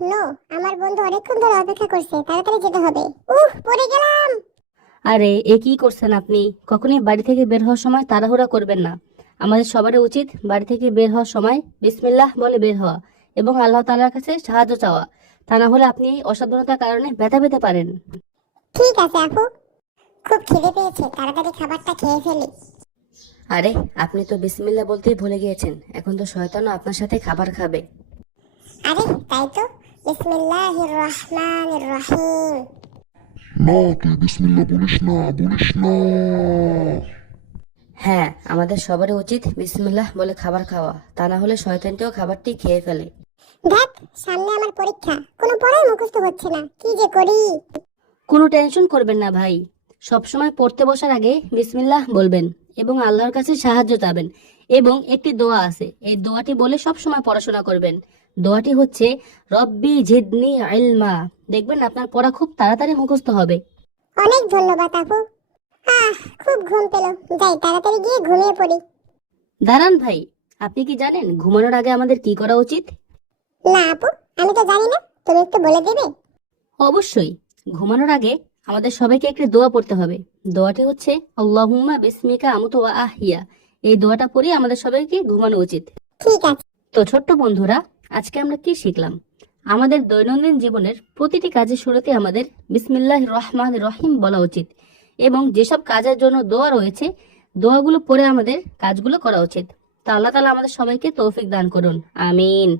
No, আমার বন্ধু অনেকক্ষণ ধরে অপেক্ষা করছে, তাড়াতাড়ি যেতে হবে। পড়ে গেলাম। আরে এ কি করছেন আপনি? কখনোই বাড়ি থেকে বের হওয়ার সময় তাড়াহুড়া করবেন না। আমাদের সবারই উচিত বাড়ি থেকে বের হওয়ার সময় বিসমিল্লাহ বলে বের হওয়া এবং আল্লাহ তাআলার কাছে সাহায্য চাওয়া। তা না হলে আপনি এই অসাবধানতার কারণে ব্যথা পেতে পারেন। ঠিক আছে আপু, খুব খিদে পেয়েছে, তাড়াতাড়ি খাবারটা খেয়ে ফেলি। আরে আপনি তো বিসমিল্লাহ বলতেই ভুলে গিয়েছেন। এখন তো শয়তানও আপনার সাথে খাবার খাবে। আরে তাই তো, বিসমিল্লাহির রহমানির রহিম। না, তুই বিসমিল্লাহ বলিস না, বলিস না। হ্যাঁ, আমাদের সবারই উচিত বিসমিল্লাহ বলে খাবার খাওয়া। তা না হলে শয়তানটিও খাবারটি খেয়ে ফেলে। দেখ, সামনে আমার পরীক্ষা, কোনো পড়াই মুখস্থ হচ্ছে না, কি যে করি। কোনো টেনশন করবেন না ভাই। সবসময় পড়তে বসার আগে বিসমিল্লাহ বলবেন এবং আল্লাহর কাছে সাহায্য চাবেন। এবং একটি দোয়া আছে, এই দোয়াটি বলে সবসময় পড়াশোনা করবেন। দোয়াটি হচ্ছে রব্বি জিদনি ইলমা। দেখবেন আপনার পড়া খুব তাড়াতাড়ি মুখস্থ হবে। অনেক ধন্যবাদ আপু। খুব ঘুম পেল, যাই তাড়াতাড়ি গিয়ে ঘুমিয়ে পড়ি। দাঁড়ান ভাই, আপনি কি জানেন ঘুমানোর আগে আমাদের কি করা উচিত? না আপু, আমি তো জানি না, তুমি একটু বলে দেবে? অবশ্যই। ঘুমানোর আগে আমাদের সবাইকে একটি দোয়া পড়তে হবে। দোয়াটি হচ্ছে আল্লাহুম্মা বিসমিকা আমুতু ওয়া আহিয়া। এই দোয়াটা পড়ে আমাদের সবাইকে ঘুমানো উচিত। ঠিক আছে। তো ছোট্ট বন্ধুরা, আজকে আমরা কি শিখলাম? আমাদের দৈনন্দিন জীবনের প্রতিটি কাজের শুরুতে আমাদের বিসমিল্লাহির রহমানির রহিম বলা উচিত এবং যেসব কাজের জন্য দোয়া রয়েছে, দোয়াগুলো পড়ে আমাদের কাজগুলো করা উচিত। তা আল্লাহ তাআলা আমাদের সবাইকে তৌফিক দান করুন। আমিন।